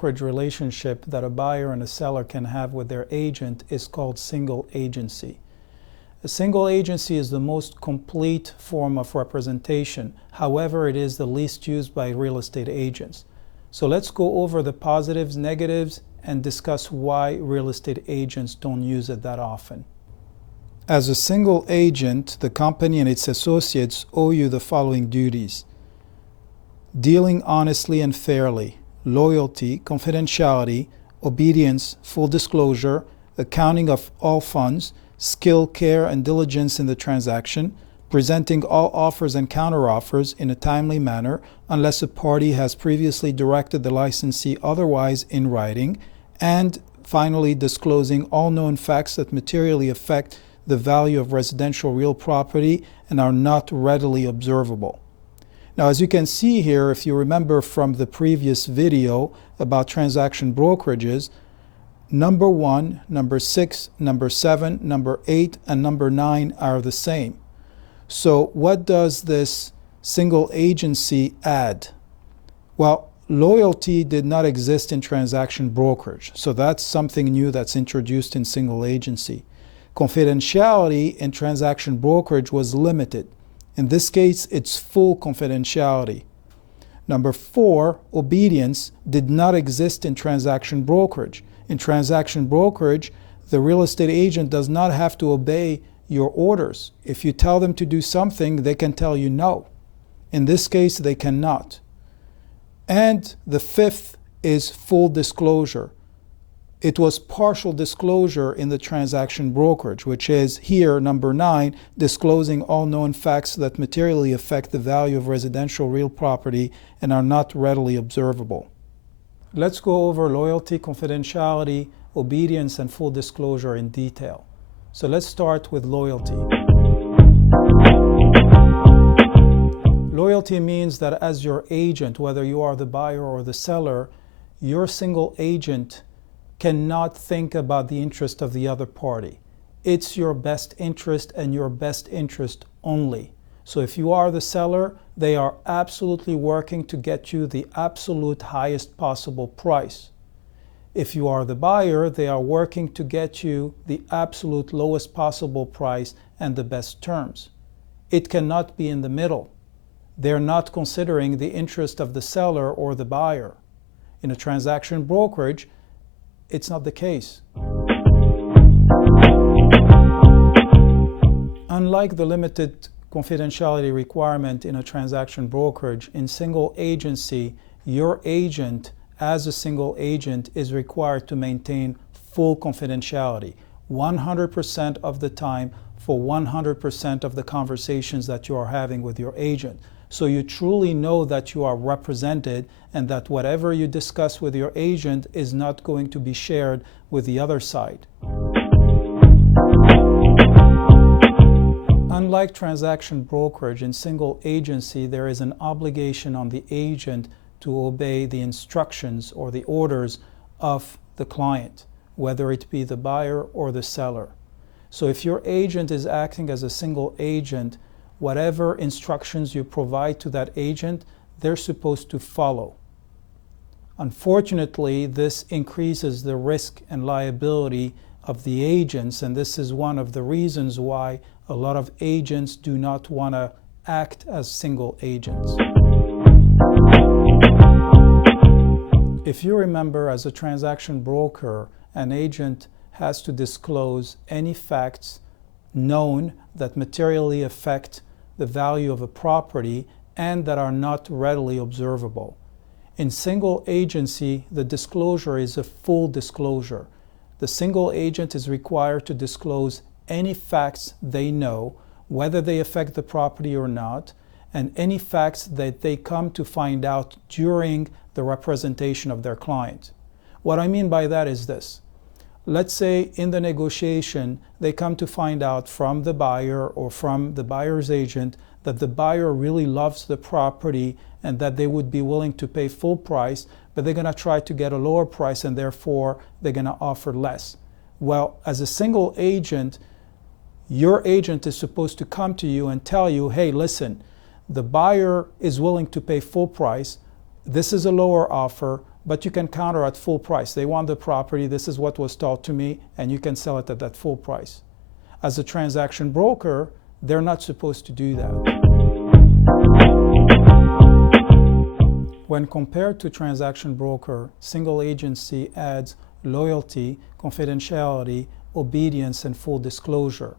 brokerage relationship that a buyer and a seller can have with their agent is called single agency. A single agency is the most complete form of representation. However, it is the least used by real estate agents. So let's go over the positives, negatives, and discuss why real estate agents don't use it that often. As a single agent, the company and its associates owe you the following duties: dealing honestly and fairly, loyalty, confidentiality, obedience, full disclosure, accounting of all funds, skill, care, and diligence in the transaction, presenting all offers and counteroffers in a timely manner unless a party has previously directed the licensee otherwise in writing, and finally disclosing all known facts that materially affect the value of residential real property and are not readily observable. Now, as you can see here, if you remember from the previous video about transaction brokerages, number 1, number 6, number 7, number 8, and number 9 are the same. So what does this single agency add? Well, loyalty did not exist in transaction brokerage, so that's something new that's introduced in single agency. Confidentiality in transaction brokerage was limited. In this case, it's full confidentiality. Number 4, obedience did not exist in transaction brokerage. In transaction brokerage, the real estate agent does not have to obey your orders. If you tell them to do something, they can tell you no. In this case, they cannot. And the 5th is full disclosure. It was partial disclosure in the transaction brokerage, which is here, number 9, disclosing all known facts that materially affect the value of residential real property and are not readily observable. Let's go over loyalty, confidentiality, obedience, and full disclosure in detail. So let's start with loyalty. Loyalty means that as your agent, whether you are the buyer or the seller, your single agent cannot think about the interest of the other party. It's your best interest and your best interest only. So if you are the seller, they are absolutely working to get you the absolute highest possible price. If you are the buyer, they are working to get you the absolute lowest possible price and the best terms. It cannot be in the middle. They're not considering the interest of the seller or the buyer. In a transaction brokerage, it's not the case. Unlike the limited confidentiality requirement in a transaction brokerage, in single agency, your agent, as a single agent, is required to maintain full confidentiality 100% of the time for 100% of the conversations that you are having with your agent. So you truly know that you are represented and that whatever you discuss with your agent is not going to be shared with the other side. Unlike transaction brokerage, in single agency, there is an obligation on the agent to obey the instructions or the orders of the client, whether it be the buyer or the seller. So if your agent is acting as a single agent, whatever instructions you provide to that agent, they're supposed to follow. Unfortunately, this increases the risk and liability of the agents, and this is one of the reasons why a lot of agents do not want to act as single agents. If you remember, as a transaction broker, an agent has to disclose any facts known that materially affect the value of a property and that are not readily observable. In single agency, the disclosure is a full disclosure. The single agent is required to disclose any facts they know, whether they affect the property or not, and any facts that they come to find out during the representation of their client. What I mean by that is this. Let's say in the negotiation, they come to find out from the buyer or from the buyer's agent that the buyer really loves the property and that they would be willing to pay full price, but they're going to try to get a lower price and therefore they're going to offer less. Well, as a single agent, your agent is supposed to come to you and tell you, hey, listen, the buyer is willing to pay full price. This is a lower offer, but you can counter at full price. They want the property, this is what was told to me, and you can sell it at that full price. As a transaction broker, they're not supposed to do that. When compared to transaction broker, single agency adds loyalty, confidentiality, obedience, and full disclosure.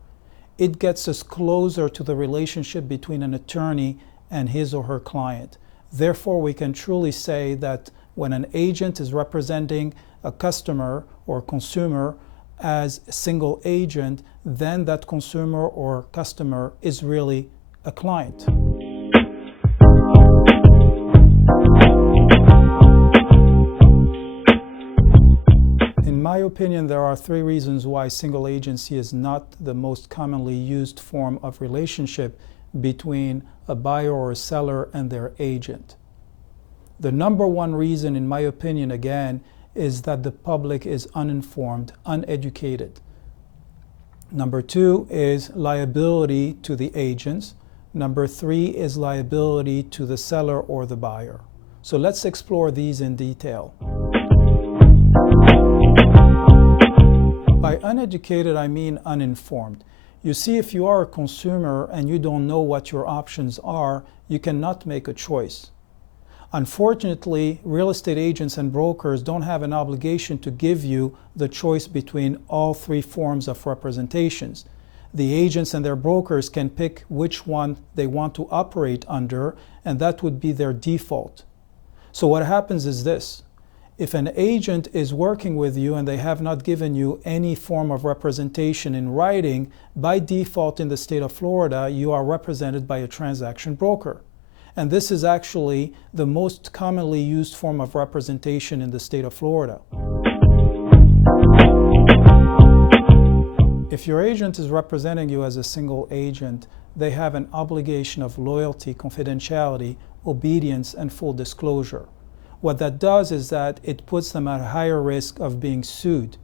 It gets us closer to the relationship between an attorney and his or her client. Therefore, we can truly say that when an agent is representing a customer or consumer as a single agent, then that consumer or customer is really a client. In my opinion, there are 3 reasons why single agency is not the most commonly used form of relationship between a buyer or a seller and their agent. The number 1 reason, in my opinion, again, is that the public is uninformed, uneducated. Number 2 is liability to the agents. Number 3 is liability to the seller or the buyer. So let's explore these in detail. By uneducated, I mean uninformed. You see, if you are a consumer and you don't know what your options are, you cannot make a choice. Unfortunately, real estate agents and brokers don't have an obligation to give you the choice between all 3 forms of representations. The agents and their brokers can pick which one they want to operate under, and that would be their default. So what happens is this. If an agent is working with you and they have not given you any form of representation in writing, by default in the state of Florida, you are represented by a transaction broker. And this is actually the most commonly used form of representation in the state of Florida. If your agent is representing you as a single agent, they have an obligation of loyalty, confidentiality, obedience, and full disclosure. What that does is that it puts them at a higher risk of being sued.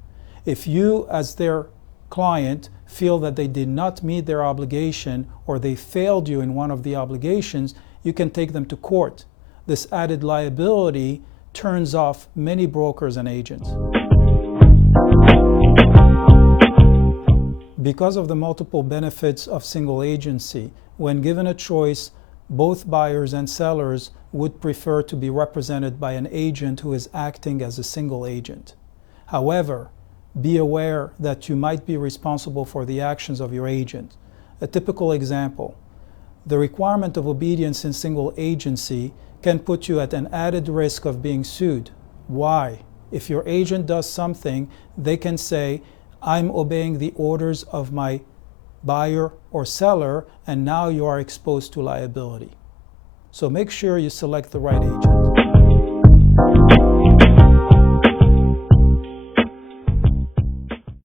If you, as their client, feel that they did not meet their obligation or they failed you in one of the obligations, you can take them to court. This added liability turns off many brokers and agents. Because of the multiple benefits of single agency, when given a choice, both buyers and sellers would prefer to be represented by an agent who is acting as a single agent. However, be aware that you might be responsible for the actions of your agent. A typical example: the requirement of obedience in single agency can put you at an added risk of being sued. Why? If your agent does something, they can say, I'm obeying the orders of my buyer or seller, and now you are exposed to liability. So make sure you select the right agent.